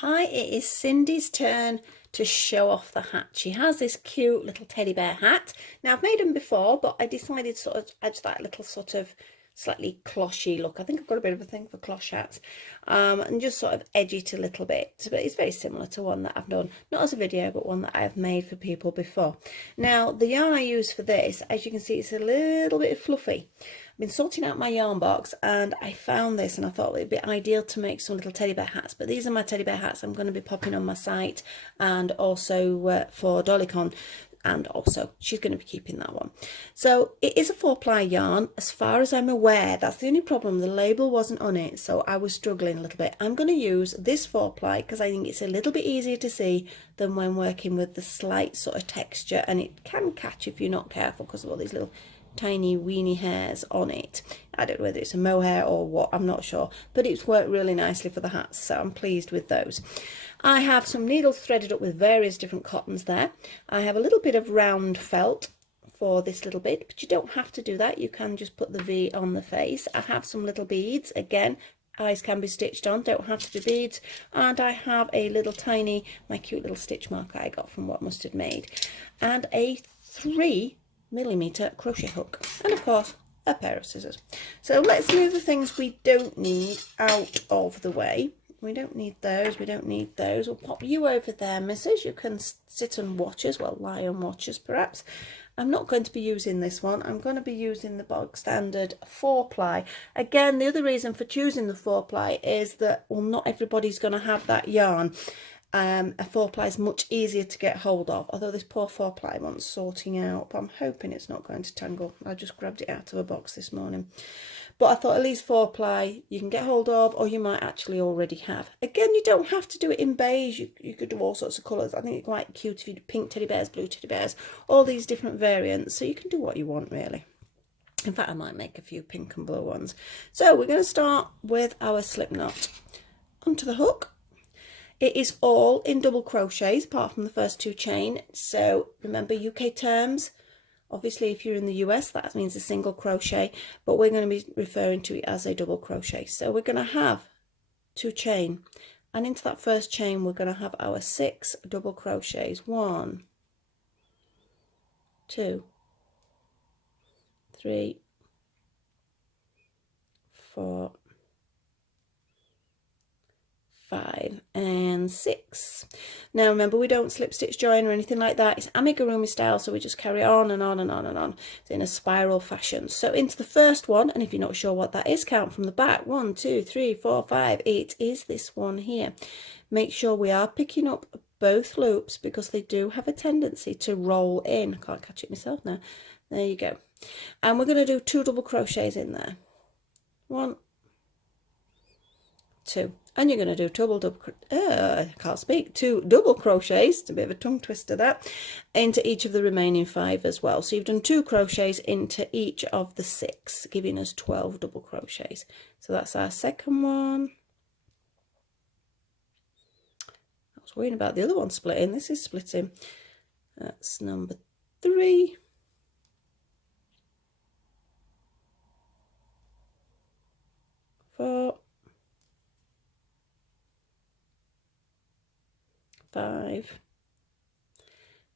Hi, it is Cindy's turn to show off the hat. She has this cute little teddy bear hat. Now, I've made them before, but I decided to sort of add that little sort of slightly closhy look. I think I've got a bit of a thing for cloche hats, and just sort of edge it a little bit. But it's very similar to one that I've done, not as a video, but one that I've made for people before. Now, the yarn I use for this, as you can see, it's a little bit fluffy. I've been sorting out my yarn box and I found this and I thought it would be ideal to make some little teddy bear hats, but these are my teddy bear hats I'm going to be popping on my site, and also for Dollycon, and also she's going to be keeping that one. So it is a 4-ply yarn as far as I'm aware. That's the only problem, the label wasn't on it, so I was struggling a little bit. I'm going to use this 4-ply because I think it's a little bit easier to see than when working with the slight sort of texture, and it can catch if you're not careful because of all these little tiny weeny hairs on it. I don't know whether it's a mohair or what, I'm not sure, but it's worked really nicely for the hats, so I'm pleased with those. I have some needles threaded up with various different cottons there. I have a little bit of round felt for this little bit, but you don't have to do that, you can just put the V on the face. I have some little beads, again, eyes can be stitched on, don't have to be beads, and I have a little tiny, my cute little stitch marker I got from What Mustard Made, and a 3mm crochet hook, and of course a pair of scissors. So let's move the things we don't need out of the way. We don't need those, we don't need those. We'll pop you over there, missus. You can sit and watch us, well, lie and watch us perhaps. I'm not going to be using this one. I'm going to be using the bog standard 4-ply. Again, the other reason for choosing the 4-ply is that, well, not everybody's going to have that yarn. A 4-ply is much easier to get hold of, although this poor 4-ply one's sorting out, but I'm hoping it's not going to tangle. I just grabbed it out of a box this morning. But I thought at least 4-ply you can get hold of, or you might actually already have. Again, you don't have to do it in beige, you could do all sorts of colours. I think it's quite cute if you do pink teddy bears, blue teddy bears, all these different variants, so you can do what you want really. In fact, I might make a few pink and blue ones. So we're going to start with our slip knot. Onto the hook. It is all in double crochets apart from the first 2 chain. So remember UK terms. Obviously, if you're in the US, that means a single crochet, but we're going to be referring to it as a double crochet. So we're going to have 2 chain, and into that first chain we're going to have our 6 double crochets. 1, 2, 3, 4, 5 and 6. Now remember, we don't slip stitch join or anything like that. It's amigurumi style, so we just carry on and on and on and on. It's in a spiral fashion. So into the first one, and if you're not sure what that is, count from the back. 1, 2, 3, 4, 5. It is this one here. Make sure we are picking up both loops because they do have a tendency to roll in. I can't catch it myself now. There you go. And we're going to do 2 double crochets in there. 1, 2, and you're going to do 2 double crochets, it's a bit of a tongue twister that, into each of the remaining 5 as well. So you've done 2 crochets into each of the 6, giving us 12 double crochets. So that's our second one. I was worrying about the other one splitting. This is splitting. That's number 3. 4, 5,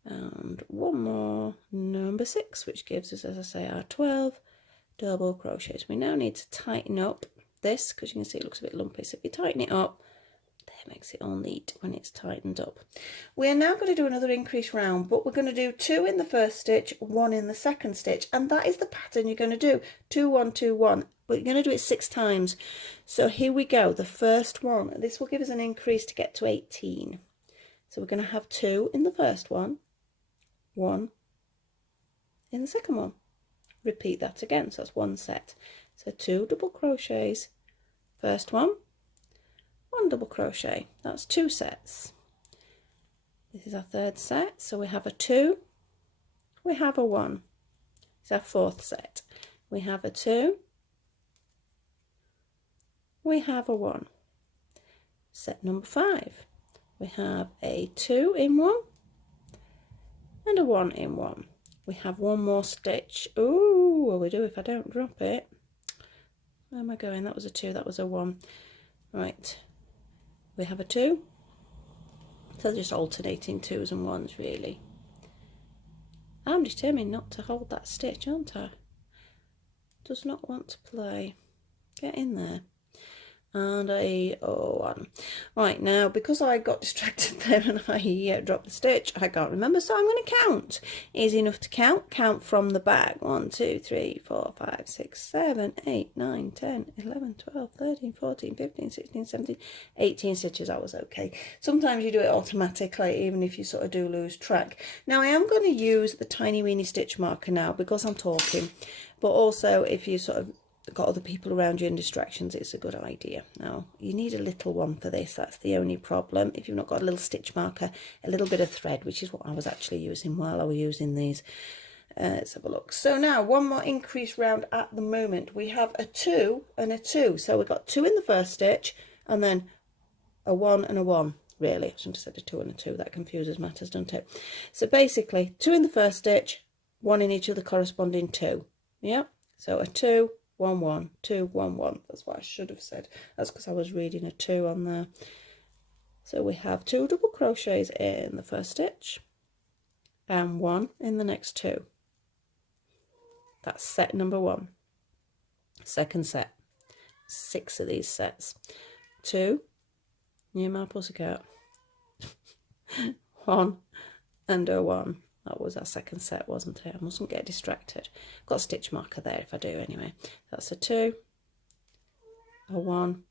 and one more, number 6, which gives us, as I say, our 12 double crochets. We now need to tighten up this because you can see it looks a bit lumpy, so if you tighten it up, that makes it all neat when it's tightened up. We are now going to do another increase round, but we're going to do 2 in the first stitch, 1 in the second stitch, and that is the pattern you're going to do. 2, 1, 2, 1, but you're going to do it 6 times. So here we go, the first one. This will give us an increase to get to 18. So we're going to have 2 in the first one, 1 in the second one. Repeat that again, so that's 1 set. So 2 double crochets, first one, 1 double crochet, that's 2 sets. This is our 3rd set, so we have a 2, we have a 1. It's our 4th set. We have a 2, we have a 1. Set number 5. We have a 2 in 1 and a 1 in 1. We have 1 more stitch. Ooh, what will we do if I don't drop it? Where am I going? That was a 2, that was a 1. Right, we have a 2, So just alternating 2s and 1s really. I'm determined not to hold that stitch, aren't I? Does not want to play. Get in there. And a 1. Right, now because I got distracted there and I dropped the stitch, I can't remember, so I'm going to count. Easy enough to count from the back. 1 2 3 4 5 6 7 8 9 10 11 12 13 14 15 16 17 18 stitches. That was okay. Sometimes you do it automatically even if you sort of do lose track. Now I am going to use the tiny weeny stitch marker now because I'm talking, but also if you sort of got other people around you and distractions, it's a good idea. Now you need a little one for this, that's the only problem. If you've not got a little stitch marker, a little bit of thread, which is what I was actually using while I was using these. Let's have a look. So now one more increase round at the moment. We have a 2 and a 2, so we've got 2 in the first stitch and then a 1 and a 1. Really, I shouldn't have said a 2 and a 2, that confuses matters, doesn't it? So basically 2 in the first stitch, 1 in each of the corresponding 2. Yeah, so a 2 1 1 2 1 1. That's what I should have said. That's because I was reading a 2 on there. So we have 2 double crochets in the first stitch and 1 in the next 2. That's set number 1. Second set, 6 of these sets. 2, near my pussycat. 1 and a 1. That was our second set, wasn't it? I mustn't get distracted. Got a stitch marker there if I do anyway. That's a 2, a 1,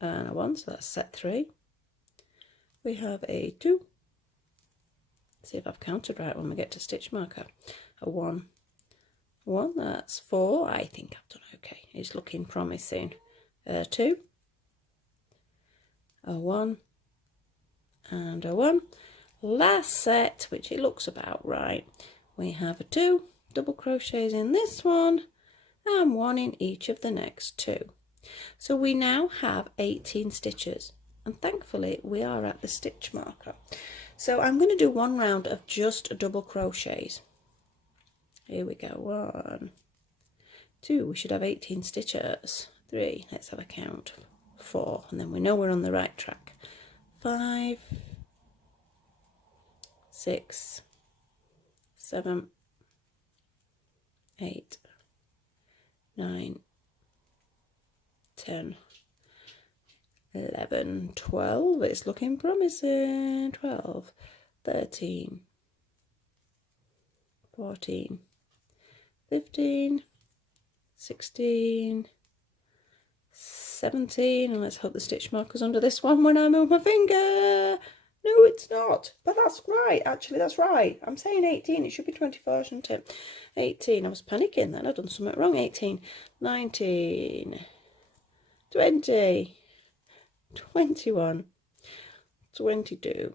and a 1. So that's set 3. We have a 2. Let's see if I've counted right when we get to stitch marker. A 1, 1. That's 4. I think I've done okay. It's looking promising. 2, a 1, and a 1. Last set, which it looks about right, we have a 2 double crochets in this one and 1 in each of the next 2. So we now have 18 stitches, and thankfully we are at the stitch marker. So I'm going to do one round of just double crochets. Here we go. 1 2, we should have 18 stitches. 3, let's have a count. 4, and then we know we're on the right track. 5 6 7 8 9 10 11 12. It's looking promising. 12 13 14 15 16 17, and let's hope the stitch marker's under this one when I move my finger. No, it's not, but that's right. Actually, that's right. I'm saying 18. It should be 24, shouldn't it? 18. I was panicking then. I'd done something wrong. 18, 19, 20, 21, 22,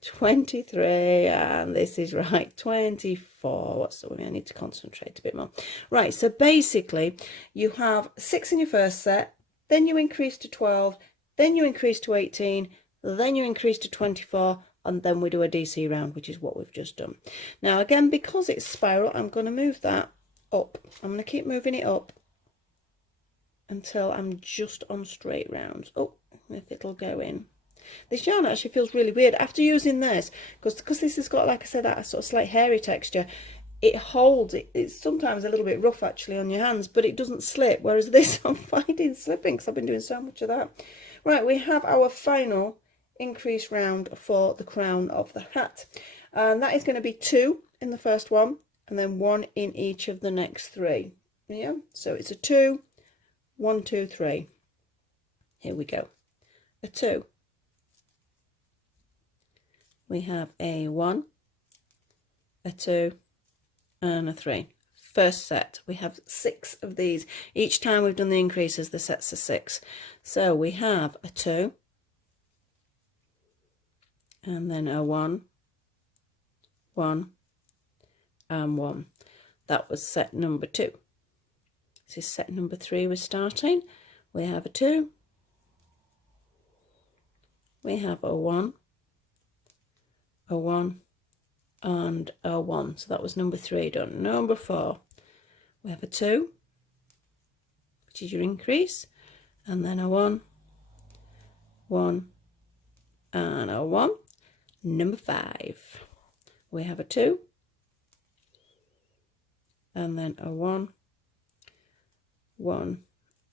23, and this is right, 24. What's the one? I need to concentrate a bit more. Right, so basically you have 6 in your first set, then you increase to 12, then you increase to 18, then you increase to 24, and then we do a DC round, which is what we've just done. Now again, because it's spiral, I'm going to move that up. I'm going to keep moving it up until I'm just on straight rounds. Oh, if it'll go in. This yarn actually feels really weird after using this, because this has got, like I said, that sort of slight hairy texture. It holds, it's sometimes a little bit rough actually on your hands, but it doesn't slip, whereas this I'm finding slipping because I've been doing so much of that. Right, we have our final increase round for the crown of the hat, and that is going to be 2 in the first one and then 1 in each of the next 3. Yeah, so it's a 2 1 2 3. Here we go. A 2, we have a 1, a 2, and a 3. First set, we have 6 of these. Each time we've done the increases, the sets are 6. So we have a 2, and then a 1, 1, and 1. That was set number 2. This is set number 3 we're starting. We have a 2, we have a 1, a 1, and a 1. So that was number 3 done. Number 4, we have a 2, which is your increase, and then a 1, 1, and a 1. Number 5, we have a 2, and then a 1, 1,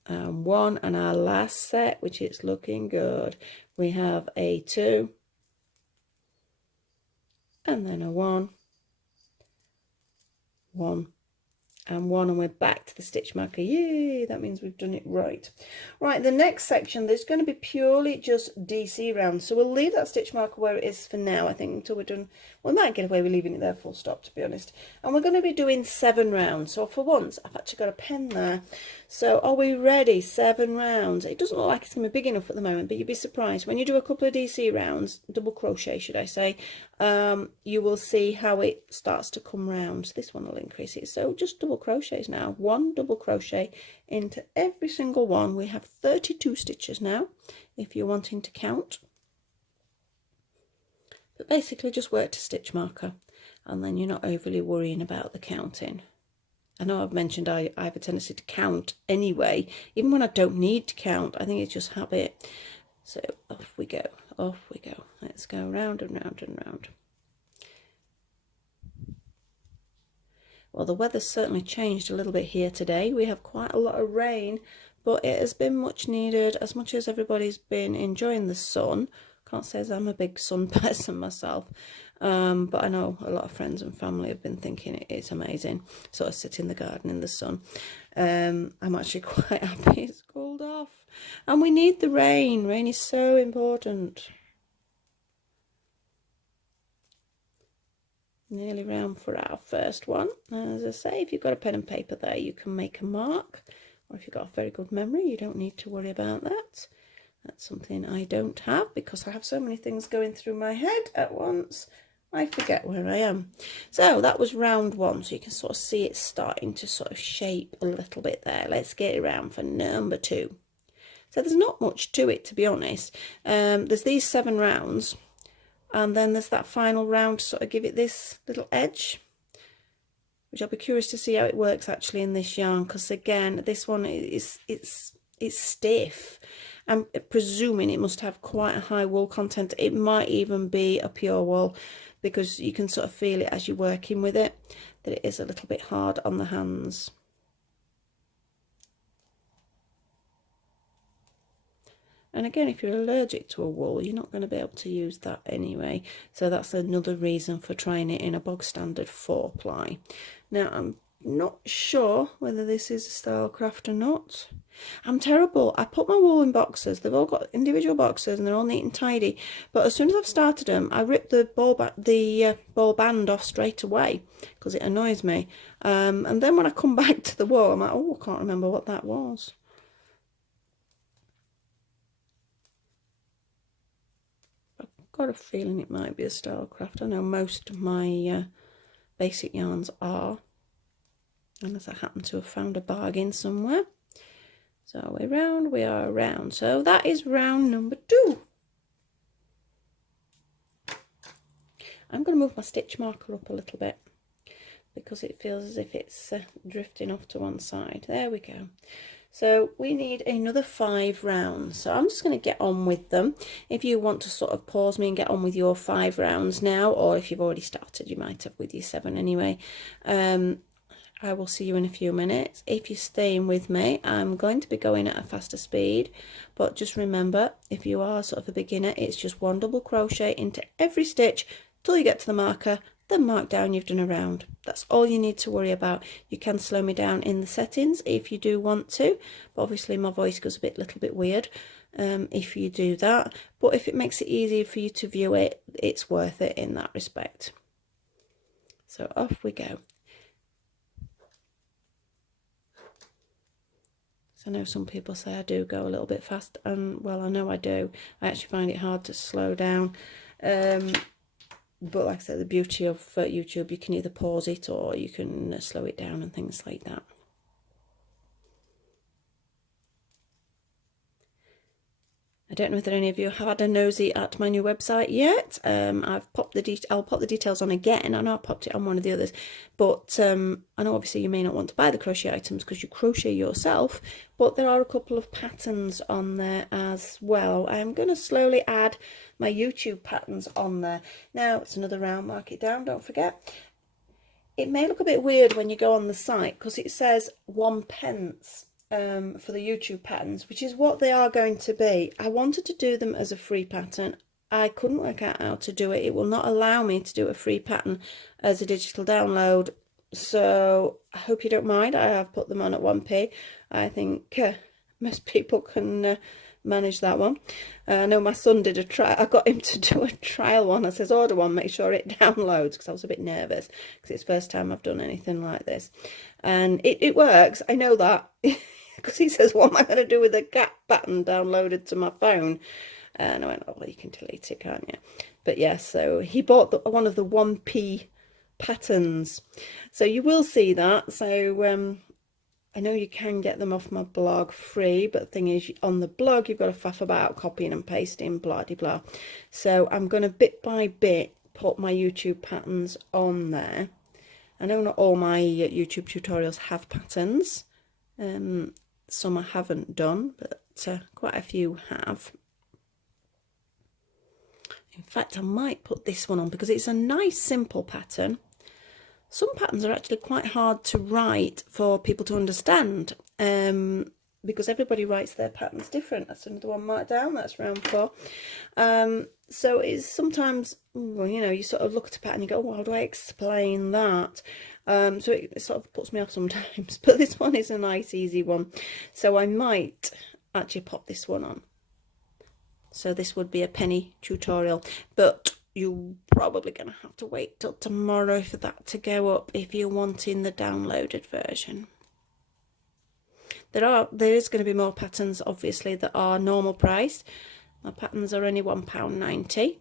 and 1, and our last set, which is looking good, we have a 2, and then a 1, 1, and 1, and we're back to the stitch marker. Yay, that means we've done it right. Right, the next section, there's going to be purely just DC rounds, so we'll leave that stitch marker where it is for now, I think, until we're done. We might get away with leaving it there full stop, to be honest. And we're going to be doing 7 rounds, so for once I've actually got a pen there. So are we ready? 7 rounds. It doesn't look like it's going to be big enough at the moment, but you'd be surprised when you do a couple of DC rounds, double crochet should I say, you will see how it starts to come round. So this one will increase it, so just double crochets now, 1 double crochet into every single one. We have 32 stitches now if you're wanting to count, but basically just work to stitch marker, and then you're not overly worrying about the counting. I know I've mentioned I have a tendency to count anyway, even when I don't need to count. I think it's just habit. So off we go, off we go. Let's go round and round and round. Well, the weather's certainly changed a little bit here today. We have quite a lot of rain, but it has been much needed. As much as everybody's been enjoying the sun, can't say as I'm a big sun person myself, but I know a lot of friends and family have been thinking it's amazing, sort of sit in the garden in the sun. I'm actually quite happy it's cooled off, and we need the rain. Rain is so important. Nearly round for our first one. As I say, if you've got a pen and paper there, you can make a mark, or if you've got a very good memory, you don't need to worry about that. That's something I don't have because I have so many things going through my head at once, I forget where I am. So that was round 1, so you can sort of see it starting to sort of shape a little bit there. Let's get it round for number 2. So there's not much to it, to be honest. There's these 7 rounds, and then there's that final round to sort of give it this little edge, which I'll be curious to see how it works actually in this yarn, because again, this one is it's stiff. I'm presuming it must have quite a high wool content. It might even be a pure wool, because you can sort of feel it as you're working with it, that it is a little bit hard on the hands. And again, if you're allergic to a wool, you're not going to be able to use that anyway. So that's another reason for trying it in a bog standard 4-ply. Now, I'm not sure whether this is a style craft or not. I'm terrible. I put my wool in boxes. They've all got individual boxes and they're all neat and tidy. But as soon as I've started them, I rip the ball band off straight away because it annoys me. And then when I come back to the wool, I'm like, oh, I can't remember what that was. Got a feeling it might be a style craft. I know most of my basic yarns are, unless I happen to have found a bargain somewhere. So we're round, we are round. So that is round number 2. I'm going to move my stitch marker up a little bit because it feels as if it's drifting off to one side. There we go. So we need another 5 rounds. So I'm just going to get on with them. If you want to sort of pause me and get on with your 5 rounds now, or if you've already started, you might have with your 7 anyway. I will see you in a few minutes. If you're staying with me, I'm going to be going at a faster speed, but just remember, if you are sort of a beginner, it's just 1 double crochet into every stitch till you get to the marker, then mark down you've done a round. That's all you need to worry about. You can slow me down in the settings if you do want to, but obviously my voice goes a little bit weird if you do that, but if it makes it easier for you to view it, it's worth it in that respect. So off we go. I know some people say I do go a little bit fast, and well, I know I do. I actually find it hard to slow down. But like I said, the beauty of YouTube, you can either pause it or you can slow it down and things like that. I don't know whether any of you have had a nosy at my new website yet. I've popped I'll pop the details on again. I know I popped it on one of the others, but I know obviously you may not want to buy the crochet items because you crochet yourself, but there are a couple of patterns on there as well. I'm going to slowly add my YouTube patterns on there. Now it's another round, mark it down, don't forget. It may look a bit weird when you go on the site because it says 1p for the YouTube patterns, which is what they are going to be. I wanted to do them as a free pattern. I couldn't work out how to do it. It will not allow me to do a free pattern as a digital download. So I hope you don't mind. I have put them on at 1p. I think most people can manage that one. I know my son did a try. I got him to do a trial one. I says order one, make sure it downloads, because I was a bit nervous because it's the first time I've done anything like this, and it works. I know that because he says, what am I going to do with a cat pattern downloaded to my phone? And I went, oh well, you can delete it, can't you? But yes, so he bought one of the 1p patterns, so you will see that. So I know you can get them off my blog free, but the thing is, on the blog you've got to faff about copying and pasting, blah de blah. So I'm going to bit by bit put my YouTube patterns on there. I know not all my YouTube tutorials have patterns. Some I haven't done, but quite a few have. In fact, I might put this one on because it's a nice simple pattern. Some patterns are actually quite hard to write for people to understand, because everybody writes their patterns different. That's another one marked down. That's round 4. So it's sometimes, well, you know, you sort of look at a pattern and you go, oh, how do I explain that? So it sort of puts me off sometimes. But this one is a nice, easy one. So I might actually pop this one on. So this would be a penny tutorial, but you're probably going to have to wait till tomorrow for that to go up if you're wanting the downloaded version. There is going to be more patterns, obviously, that are normal priced. My patterns are only £1.90,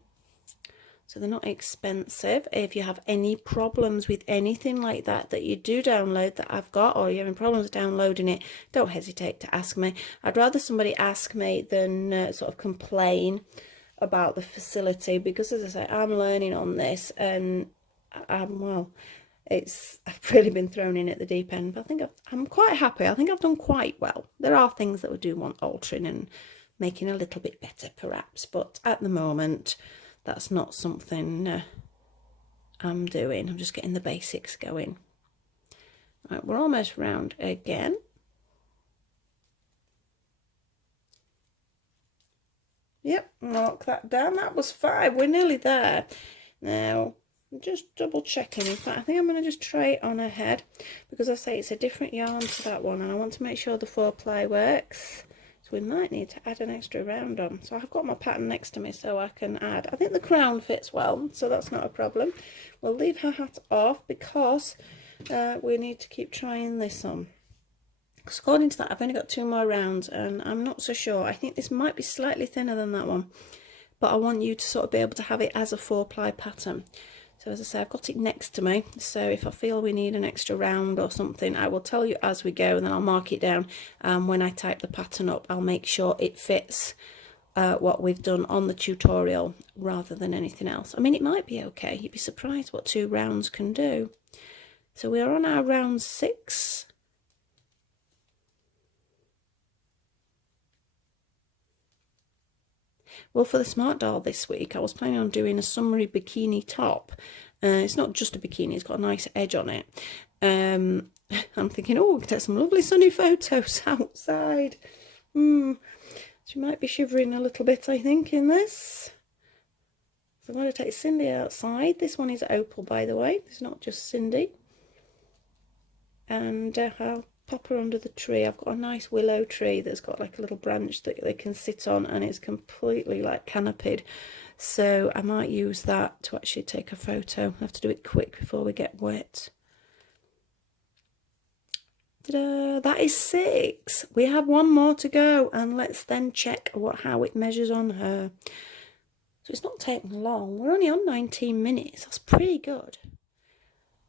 so they're not expensive. If you have any problems with anything like that you do download that I've got, or you're having problems downloading it, don't hesitate to ask me. I'd rather somebody ask me than sort of complain about the facility, because as I say, I'm learning on this, and well, I've really been thrown in at the deep end, but I think I'm quite happy. I think I've done quite well. There are things that I do want altering and making a little bit better perhaps, but at the moment that's not something I'm doing. I'm just getting the basics going. Right, we're almost round again. Yep, mark that down. That was 5. We're nearly there. Now, I'm just double checking. In fact, I think I'm going to just try it on ahead, because I say it's a different yarn to that one, and I want to make sure the 4-ply works. So we might need to add an extra round on. So I've got my pattern next to me so I can add. I think the crown fits well, so that's not a problem. We'll leave her hat off because we need to keep trying this on. According to that, I've only got 2 more rounds, and I'm not so sure. I think this might be slightly thinner than that one, but I want you to sort of be able to have it as a 4-ply pattern. So as I say, I've got it next to me, so if I feel we need an extra round or something, I will tell you as we go, and then I'll mark it down. When I type the pattern up, I'll make sure it fits what we've done on the tutorial rather than anything else. I mean, it might be okay. You'd be surprised what 2 rounds can do. So we are on our round 6. Well, for the Smart Doll this week, I was planning on doing a summery bikini top. It's not just a bikini, it's got a nice edge on it. I'm thinking, oh, we can take some lovely sunny photos outside. She might be shivering a little bit, I think, in this. So I'm going to take Sindy outside. This one is Opal, by the way. It's not just Sindy. And I'll pop her under the tree. I've got a nice willow tree that's got like a little branch that they can sit on, and it's completely like canopied, so I might use that to actually take a photo. I have to do it quick before we get wet. Ta-da! That is 6. We have 1 more to go, and let's then check how it measures on her. So it's not taking long. We're only on 19 minutes. That's pretty good.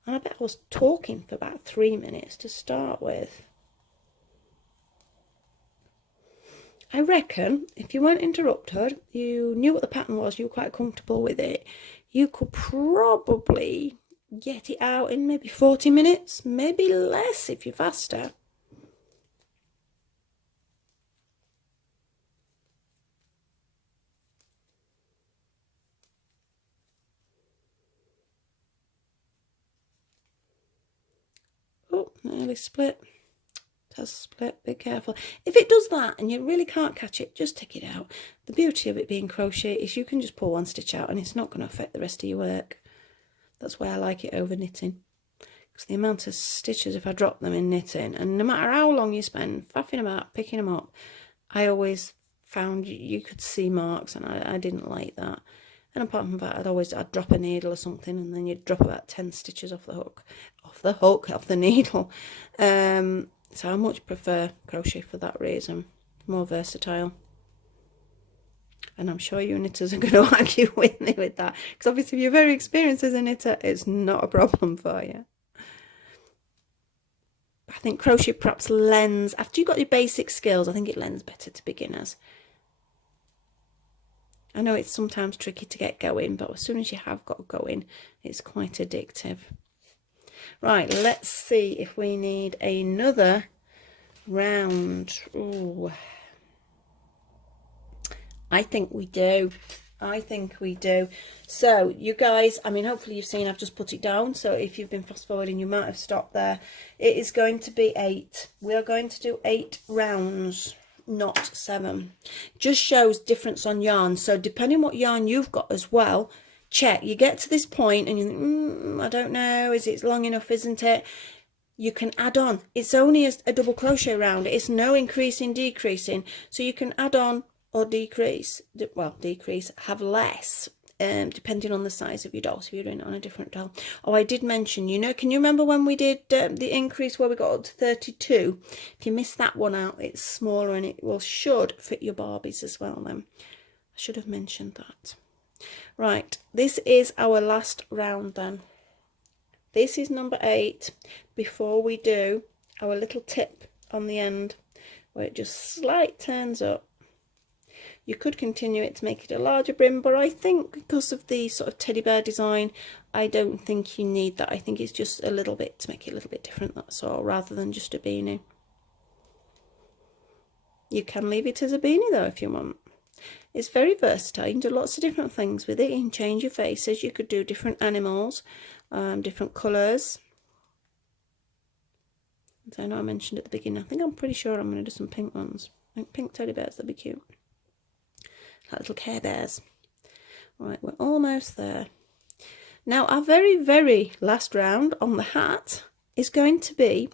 And I bet I was talking for about 3 minutes to start with. I reckon if you weren't interrupted, you knew what the pattern was, you were quite comfortable with it, you could probably get it out in maybe 40 minutes, maybe less if you're faster. Oh, nearly split. It has split, be careful. If it does that and you really can't catch it, just take it out. The beauty of it being crochet is you can just pull one stitch out and it's not going to affect the rest of your work. That's why I like it over knitting. Because the amount of stitches, if I drop them in knitting, and no matter how long you spend faffing about, picking them up, I always found you could see marks, and I didn't like that. And apart from that, I'd drop a needle or something, and then you'd drop about 10 stitches off the needle. So I much prefer crochet for that reason. More versatile. And I'm sure you knitters are going to argue with me with that, because obviously if you're very experienced as a knitter, it's not a problem for you. I think crochet perhaps lends, after you've got your basic skills, I think it lends better to beginners. I know it's sometimes tricky to get going, but as soon as you have got going, it's quite addictive. Right, let's see if we need another round. Ooh. I think we do. So you guys, I mean, hopefully you've seen I've just put it down, so if you've been fast forwarding you might have stopped there. It is going to be 8. We are going to do 8 rounds, not 7. Just shows difference on yarn, so depending what yarn you've got as well, check. You get to this point and you think, I don't know, it's long enough, isn't it? You can add on. It's only a double crochet round, it's no increasing, decreasing, so you can add on or decrease, have less, depending on the size of your doll, so you're doing it on a different doll. Oh, I did mention, can you remember when we did the increase where we got up to 32? If you missed that one out, it's smaller and it should fit your Barbies as well then. I should have mentioned that. Right, this is our last round then. This is number 8, before we do our little tip on the end, where it just slight turns up. You could continue it to make it a larger brim, but I think because of the sort of teddy bear design, I don't think you need that. I think it's just a little bit to make it a little bit different, that's all, rather than just a beanie. You can leave it as a beanie though if you want. It's very versatile. You can do lots of different things with it. You can change your faces. You could do different animals, different colours. As I know I mentioned at the beginning, I think I'm pretty sure I'm going to do some pink ones. I think pink teddy bears, that'd be cute. Like little Care Bears. Right, we're almost there. Now our very, very last round on the hat is going to be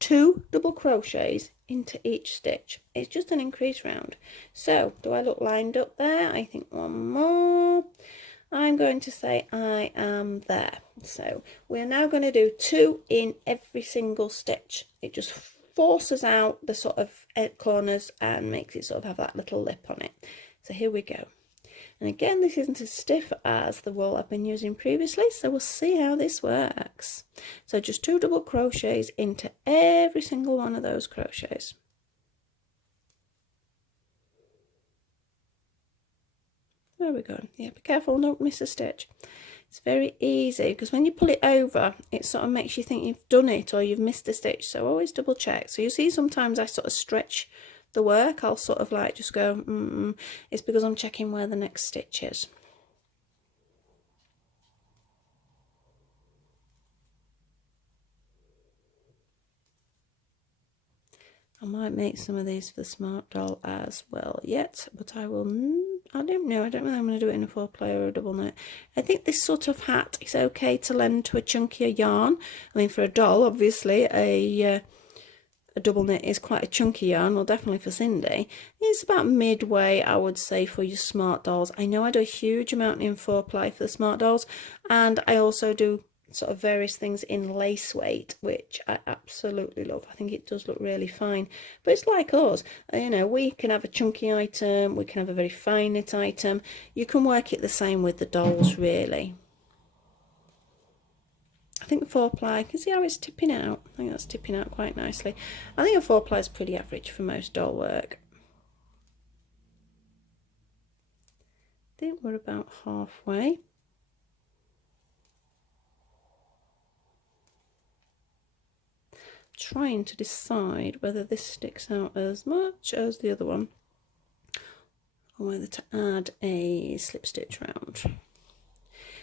2 double crochets into each stitch. It's just an increase round. So do I look lined up there? I think one more. I'm going to say I am there. So we're now going to do 2 in every single stitch. It just forces out the sort of corners and makes it sort of have that little lip on it. So here we go. And again, this isn't as stiff as the wool I've been using previously, so we'll see how this works. So just 2 double crochets into every single one of those crochets. There we go. Yeah, be careful, don't miss a stitch. It's very easy, because when you pull it over, it sort of makes you think you've done it or you've missed a stitch, so always double check. So you see sometimes I sort of stretch the work, I'll sort of like just go, it's because I'm checking where the next stitch is. I might make some of these for the smart doll as well yet, but I will, I don't know whether I'm going to do it in a 4-ply or a double knit. I think this sort of hat is okay to lend to a chunkier yarn. I mean, for a doll, obviously, a double knit is quite a chunky yarn, well definitely for Sindy. It's about midway, I would say, for your smart dolls. I know I do a huge amount in 4-ply for the smart dolls, and I also do sort of various things in lace weight, which I absolutely love. I think it does look really fine, but it's like us, we can have a chunky item, we can have a very fine knit item. You can work it the same with the dolls, really. I think the 4-ply, you can see how it's tipping out. I think that's tipping out quite nicely. I think a 4-ply is pretty average for most doll work. think we're about halfway. Trying to decide whether this sticks out as much as the other one, or whether to add a slip stitch round.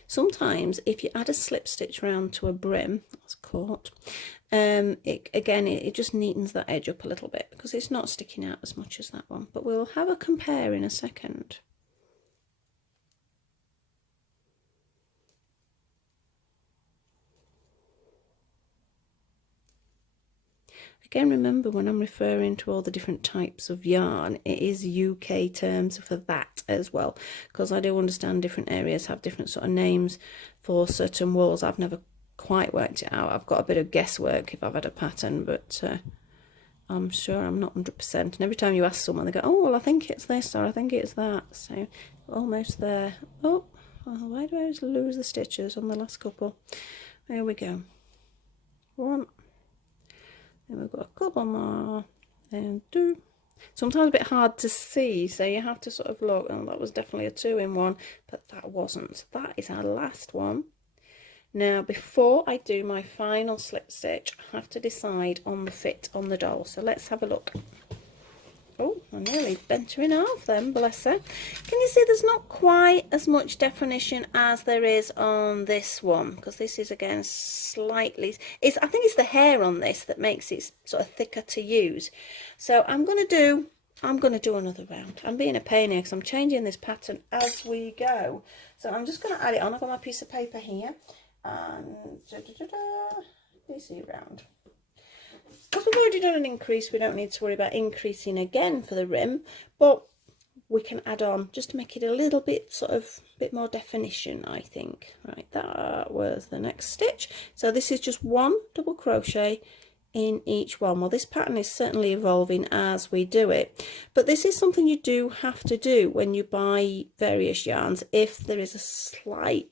Sometimes if you add a slip stitch round to a brim, that's caught, it just neatens that edge up a little bit because it's not sticking out as much as that one. But we'll have a compare in a second. Again, remember when I'm referring to all the different types of yarn, it is UK terms for that as well, because I do understand different areas have different sort of names for certain wools. I've never quite worked it out. I've got a bit of guesswork if I've had a pattern, but I'm sure I'm not 100%. And every time you ask someone, they go, oh, well, I think it's this or I think it's that. So almost there. Oh, why do I always lose the stitches on the last couple? There we go. One. Then we've got a couple more, and two. Sometimes a bit hard to see, so you have to sort of look. Oh, that was definitely a 2-in-1, but that wasn't. So that is our last one. Now, before I do my final slip stitch, I have to decide on the fit on the doll. So let's have a look. Oh, I nearly bent her in half then, bless her. Can you see there's not quite as much definition as there is on this one? Because this is, again, slightly... I think it's the hair on this that makes it sort of thicker to use. So I'm going to do another round. I'm being a pain here because I'm changing this pattern as we go. So I'm just going to add it on. I've got my piece of paper here. And... easy round. Because we've already done an increase, we don't need to worry about increasing again for the rim, but we can add on just to make it a little bit bit more definition, I think. Right, that was the next stitch. So this is just one double crochet in each one. Well, this pattern is certainly evolving as we do it, but this is something you do have to do when you buy various yarns. If there is a slight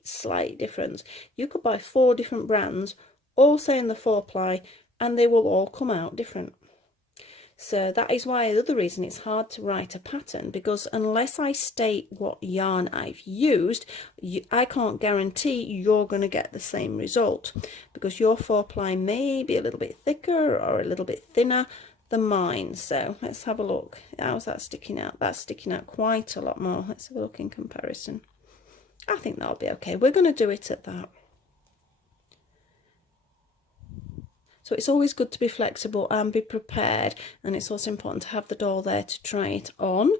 difference, you could buy 4 different brands, all saying the 4-ply, and they will all come out different. So that is why the other reason it's hard to write a pattern, because unless I state what yarn I've used, I can't guarantee you're going to get the same result, because your 4-ply may be a little bit thicker or a little bit thinner than mine. So let's have a look. How's that sticking out? That's sticking out quite a lot more. Let's have a look in comparison. I think that'll be okay. We're going to do it at that. So it's always good to be flexible and be prepared, and it's also important to have the doll there to try it on.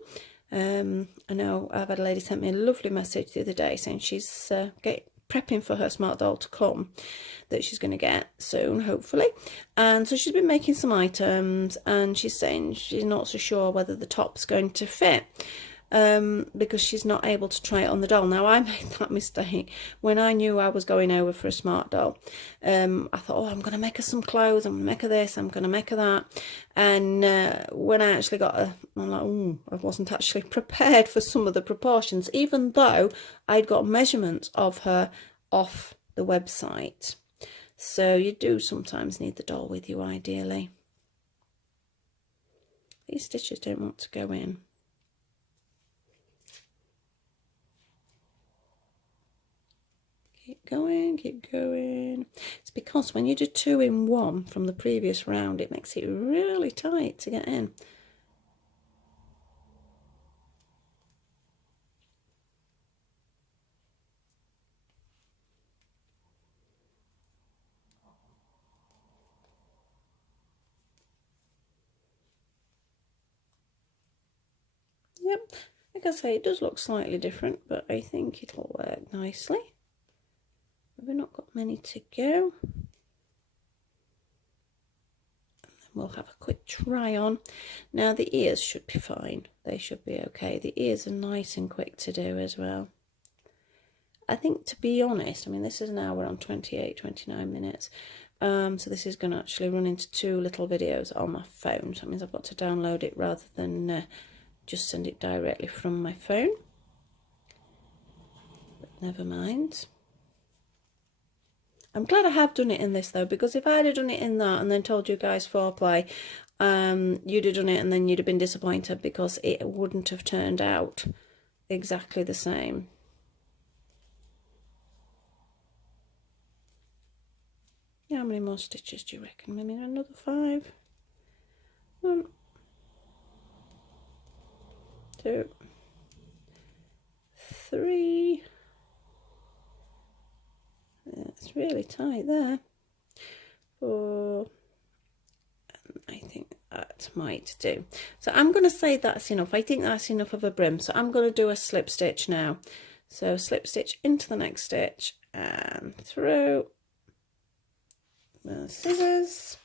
I know I've had a lady sent me a lovely message the other day saying she's prepping for her smart doll to come, that she's going to get soon, hopefully. And so she's been making some items, and she's saying she's not so sure whether the top's going to fit. Because she's not able to try it on the doll. Now, I made that mistake when I knew I was going over for a smart doll. I thought, oh, I'm going to make her some clothes, I'm going to make her this, I'm going to make her that. And when I actually got her, I'm like, oh, I wasn't actually prepared for some of the proportions, even though I'd got measurements of her off the website. So you do sometimes need the doll with you, ideally. These stitches don't want to go in. Keep going. It's because when you do 2-in-1 from the previous round, it makes it really tight to get in. Yep, like I say, it does look slightly different, but I think it'll work nicely. We've not got many to go. And then we'll have a quick try on. Now the ears should be fine. They should be okay. The ears are nice and quick to do as well. I think, to be honest, I mean, this is now, we're on 29 minutes. So this is going to actually run into 2 little videos on my phone. So that means I've got to download it rather than just send it directly from my phone. But never mind. I'm glad I have done it in this though, because if I'd have done it in that and then told you guys 4-ply, you'd have done it and then you'd have been disappointed because it wouldn't have turned out exactly the same. How many more stitches do you reckon? Maybe another 5. 1, 2, 3. It's really tight there. 4. I think that might do. So I'm going to say that's enough. I think that's enough of a brim. So I'm going to do a slip stitch now. So slip stitch into the next stitch and through the scissors.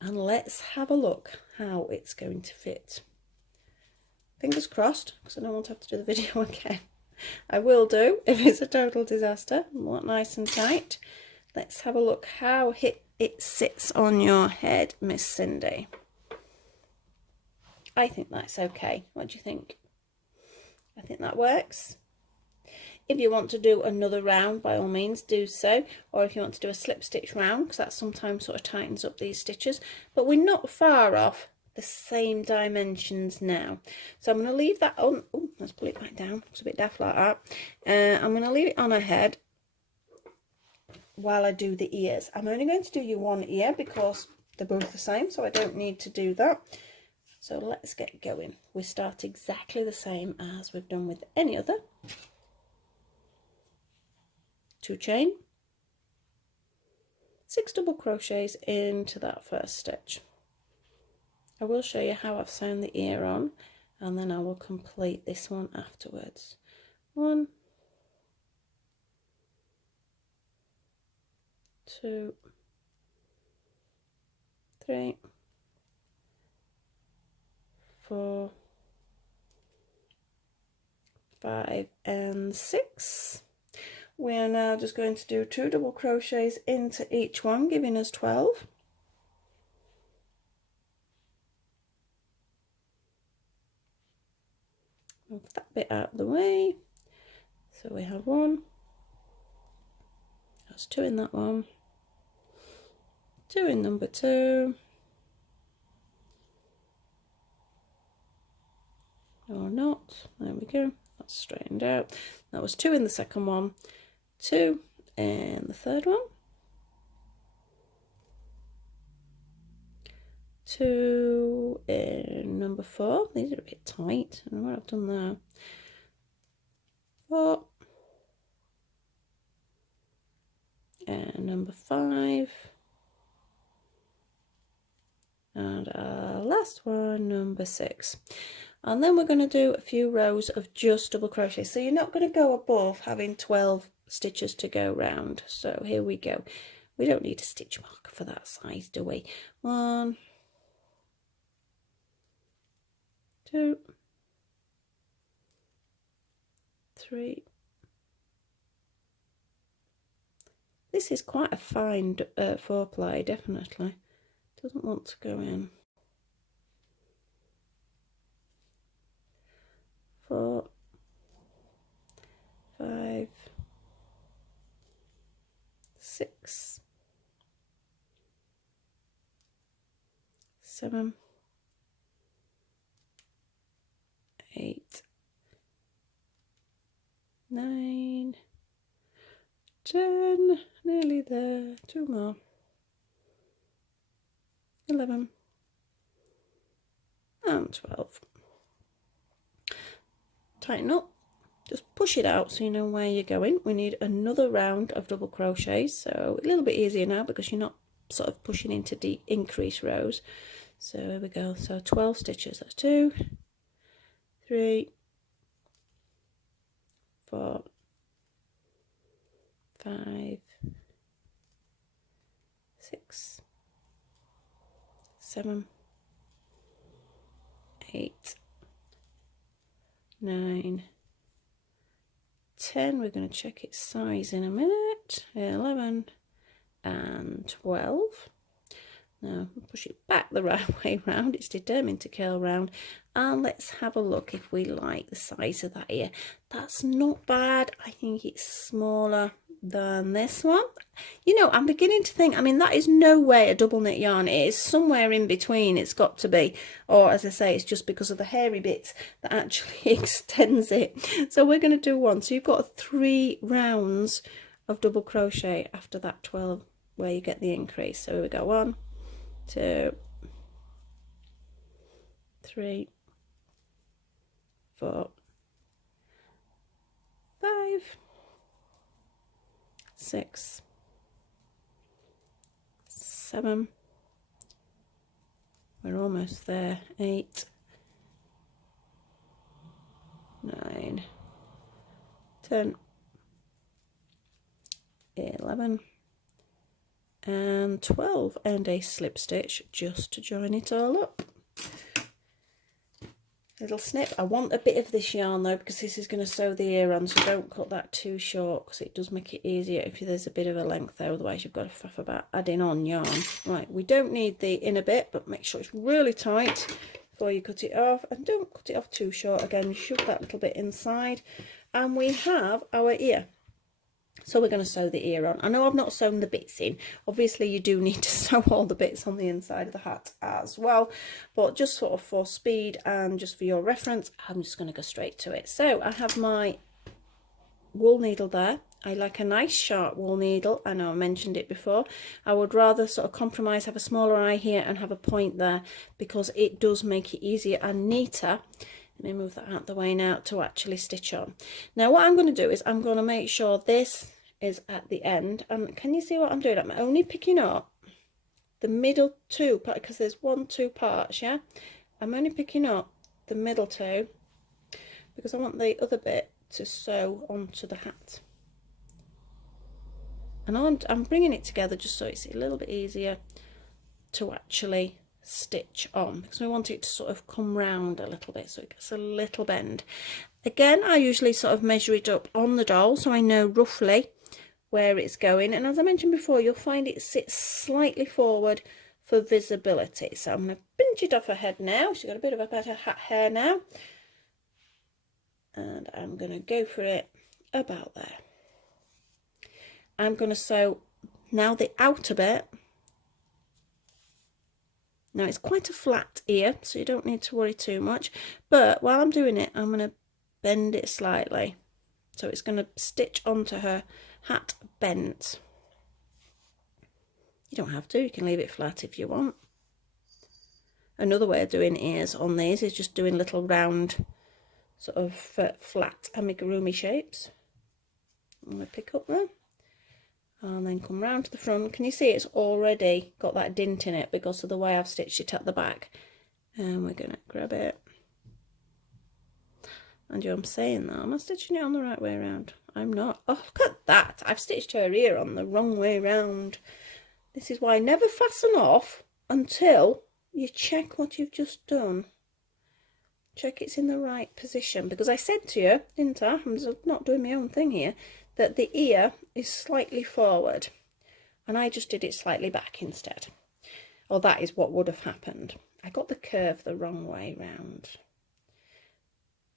And let's have a look how it's going to fit. Fingers crossed, because I don't want to have to do the video again. I will do if it's a total disaster. Want nice and tight. Let's have a look how it sits on your head, Miss Cindy. I think that's okay. What do you think? I think that works. If you want to do another round, by all means do so, or if you want to do a slip stitch round, because that sometimes sort of tightens up these stitches, but we're not far off the same dimensions now. So I'm going to leave that on. Oh, let's pull it back down. It's a bit daft like that. I'm going to leave it on her head while I do the ears. I'm only going to do you one ear because they're both the same, so I don't need to do that. So let's get going. We start exactly the same as we've done with any other. 2 chain, 6 double crochets into that first stitch. I will show you how I've sewn the ear on, and then I will complete this one afterwards. 1, 2, 3, 4, 5 and 6. We are now just going to do 2 double crochets into each one, giving us 12. Move that bit out of the way. So we have 1. That's 2 in that one. 2 in number 2. Or not. There we go. That's straightened out. That was 2 in the second one. 2 in the third one. 2 in number 4. These are a bit tight. I don't know what I've done there. 4. And number 5. And our last one, number 6. And then we're going to do a few rows of just double crochet. So you're not going to go above having 12 stitches to go round. So here we go. We don't need a stitch marker for that size, do we? 1, 2, 3. This is quite a fine foreplay, definitely. Doesn't want to go in. 4, 5, 6, 7, 8, 9, 10, nearly there, 2 more, 11 and 12. Tighten up, just push it out so you know where you're going. We need another round of double crochets, so a little bit easier now because you're not sort of pushing into the increased rows. So here we go. So 12 stitches. That's 2, 3, 4, 5, 6, 7, 8, 9, 10. We're going to check its size in a minute. 11 and 12. Now push it back the right way round. It's determined to curl round. And let's have a look if we like the size of that ear. That's not bad. I think it's smaller than this one. You know, I'm beginning to think, I mean, that is no way a double knit yarn. It is somewhere in between, it's got to be. Or as I say, it's just because of the hairy bits that actually extends it. So we're going to do one. So you've got 3 rounds of double crochet after that 12 where you get the increase. So here we go, 1, 2, 3, 4, 5, 6, 7, we're almost there, 8, 9, 10, 11 and 12, and a slip stitch just to join it all up. Little snip. I want a bit of this yarn though, because this is going to sew the ear on, so don't cut that too short, because it does make it easier if there's a bit of a length there, otherwise you've got to faff about adding on yarn. Right, we don't need the inner bit, but make sure it's really tight before you cut it off, and don't cut it off too short. Again, shove that little bit inside, and we have our ear. So we're going to sew the ear on. I know I've not sewn the bits in. Obviously you do need to sew all the bits on the inside of the hat as well. But just sort of for speed and just for your reference, I'm just going to go straight to it. So I have my wool needle there. I like a nice sharp wool needle. I know I mentioned it before. I would rather sort of compromise, have a smaller eye here and have a point there, because it does make it easier and neater. Let me move that out of the way now to actually stitch on. Now what I'm going to do is I'm going to make sure this is at the end, and can you see what I'm doing? I'm only picking up the middle 2 parts, because there's 2 parts, yeah? I'm only picking up the middle 2 because I want the other bit to sew onto the hat, and I'm bringing it together just so it's a little bit easier to actually stitch on, because we want it to sort of come round a little bit so it gets a little bend. Again, I usually sort of measure it up on the doll so I know roughly where it's going, and as I mentioned before, you'll find it sits slightly forward for visibility. So I'm going to pinch it off her head now. She's got a bit of a better hat hair now, and I'm going to go for it about there. I'm going to sew now the outer bit. Now it's quite a flat ear, so you don't need to worry too much, but while I'm doing it, I'm going to bend it slightly, so it's going to stitch onto her hat bent. You don't have to, you can leave it flat if you want. Another way of doing ears on these is just doing little round sort of flat amigurumi shapes. I'm going to pick up there and then come round to the front. Can you see it's already got that dint in it because of the way I've stitched it at the back? And we're going to grab it. And you know, I'm saying that, am I stitching it on the right way around? I'm not. Oh, look at that. I've stitched her ear on the wrong way round. This is why I never fasten off until you check what you've just done. Check it's in the right position. Because I said to you, didn't I? I'm not doing my own thing here, that the ear is slightly forward. And I just did it slightly back instead. Or that is what would have happened. I got the curve the wrong way round.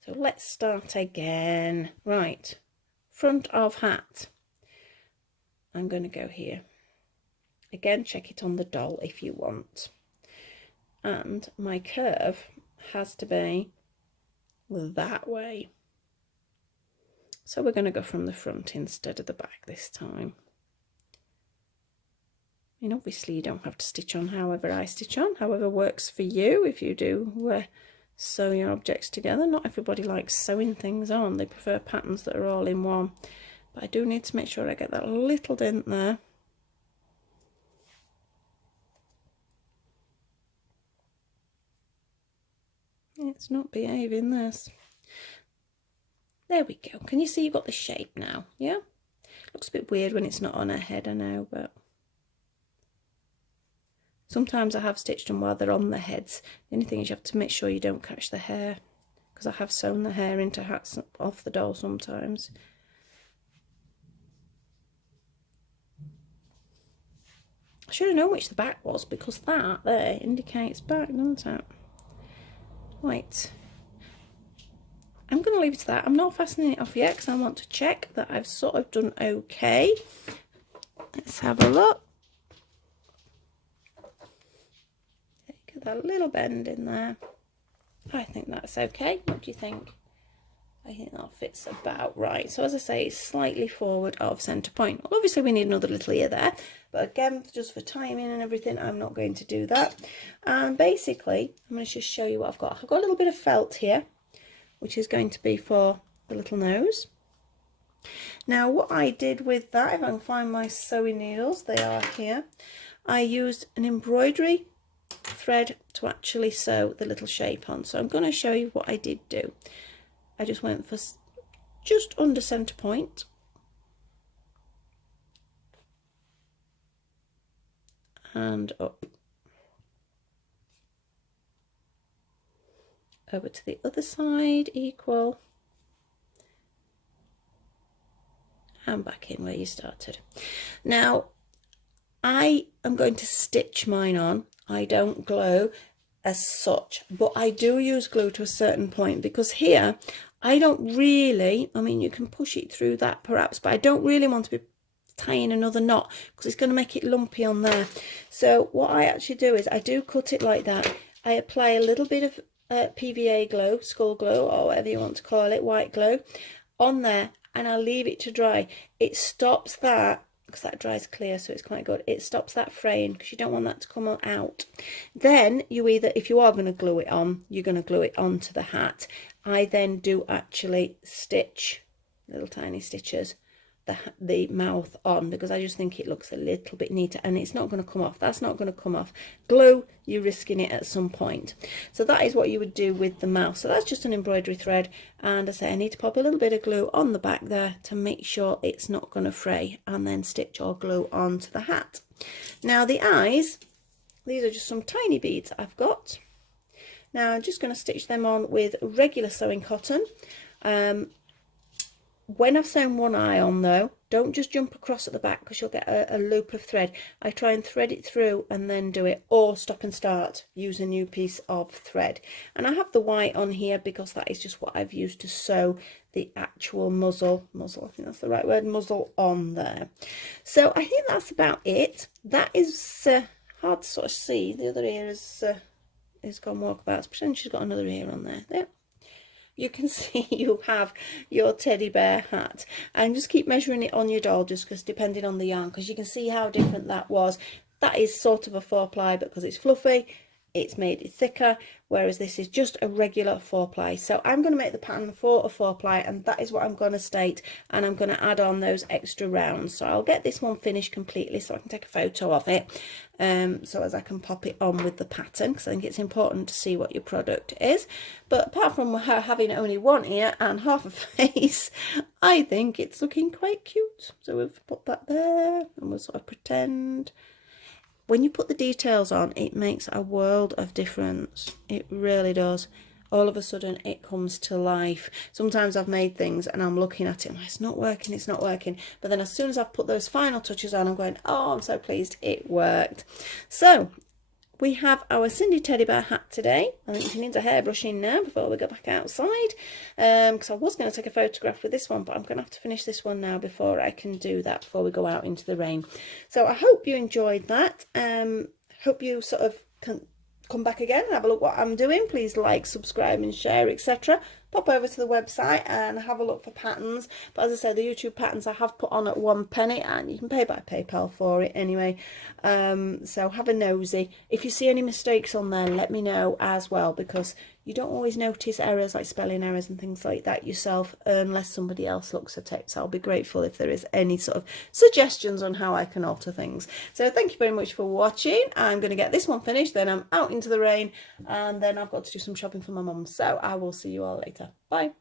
So let's start again. Right, front of hat. I'm going to go here. Again, check it on the doll if you want. And my curve has to be that way. So we're going to go from the front instead of the back this time. I mean, obviously you don't have to stitch on however I stitch on, however works for you if you do sew your objects together. Not everybody likes sewing things on, they prefer patterns that are all in one. But I do need to make sure I get that little dent there. It's not behaving, this. There we go. Can you see you've got the shape now? Yeah? Looks a bit weird when it's not on her head, I know, but sometimes I have stitched them while they're on their heads. The only thing is you have to make sure you don't catch the hair, because I have sewn the hair into hats off the doll sometimes. I should have known which the back was, because that there indicates back, doesn't it? Right. I'm going to leave it to that. I'm not fastening it off yet because I want to check that I've sort of done okay. Let's have a look. Get that little bend in there. I think that's okay. What do you think? I think that fits about right. So as I say, it's slightly forward of centre point. Well, obviously we need another little ear there, but again, just for timing and everything, I'm not going to do that. And basically, I'm going to just show you what I've got. I've got a little bit of felt here, which is going to be for the little nose. Now, what I did with that, if I can find my sewing needles, they are here. I used an embroidery thread to actually sew the little shape on. So I'm going to show you what I did do. I just went for just under centre point. And up. Over to the other side, equal. And back in where you started. Now, I am going to stitch mine on. I don't glue as such, but I do use glue to a certain point, because here I don't really, I mean, you can push it through that perhaps, but I don't really want to be tying another knot because it's going to make it lumpy on there. So what I actually do is I do cut it like that. I apply a little bit of PVA glue, skull glue, or whatever you want to call it, white glue, on there, and I'll leave it to dry. It stops that, because that dries clear, so it's quite good. It stops that fraying because you don't want that to come out. Then you either, if you are going to glue it on, you're going to glue it onto the hat. I then do actually stitch, little tiny stitches, the mouth on, because I just think it looks a little bit neater, and it's not going to come off. That's not going to come off. Glue, you're risking it at some point. So that is what you would do with the mouth. So that's just an embroidery thread, and I say I need to pop a little bit of glue on the back there to make sure it's not going to fray, and then stitch or glue onto the hat. Now the eyes, these are just some tiny beads I've got. Now I'm just going to stitch them on with regular sewing cotton. When I've sewn one eye on though, don't just jump across at the back because you'll get a loop of thread. I try and thread it through and then do it, or stop and start, use a new piece of thread. And I have the white on here because that is just what I've used to sew the actual muzzle, I think that's the right word, muzzle on there. So I think that's about it. That is hard to sort of see. The other ear is gone walkabouts. Pretend she's got another ear on there. There. You can see you have your teddy bear hat, and just keep measuring it on your doll, just because depending on the yarn, because you can see how different that was. That is sort of a 4-ply, but because it's fluffy, it's made it thicker, whereas this is just a regular 4-ply. So I'm going to make the pattern for a 4-ply, and that is what I'm going to state, and I'm going to add on those extra rounds. So I'll get this one finished completely so I can take a photo of it, so as I can pop it on with the pattern, because I think it's important to see what your product is. But apart from her having only one ear and half a face, I think it's looking quite cute. So we've put that there, and we'll sort of pretend. When you put the details on, it makes a world of difference. It really does. All of a sudden, it comes to life. Sometimes I've made things and I'm looking at it and it's not working, it's not working. But then as soon as I've put those final touches on, I'm going, oh, I'm so pleased it worked. So we have our Sindy teddy bear hat today. I think she needs a hairbrushing now before we go back outside, because I was going to take a photograph with this one, but I'm going to have to finish this one now before I can do that, before we go out into the rain. So I hope you enjoyed that. Hope you sort of can come back again and have a look what I'm doing. Please like, subscribe and share, etc. Pop over to the website and have a look for patterns. But as I said, the YouTube patterns I have put on at 1 penny, and you can pay by PayPal for it anyway. So have a nosy. If you see any mistakes on there, let me know as well, because you don't always notice errors like spelling errors and things like that yourself unless somebody else looks at it. So I'll be grateful if there is any sort of suggestions on how I can alter things. So thank you very much for watching. I'm going to get this one finished, then I'm out into the rain, and then I've got to do some shopping for my mum. So I will see you all later. Bye.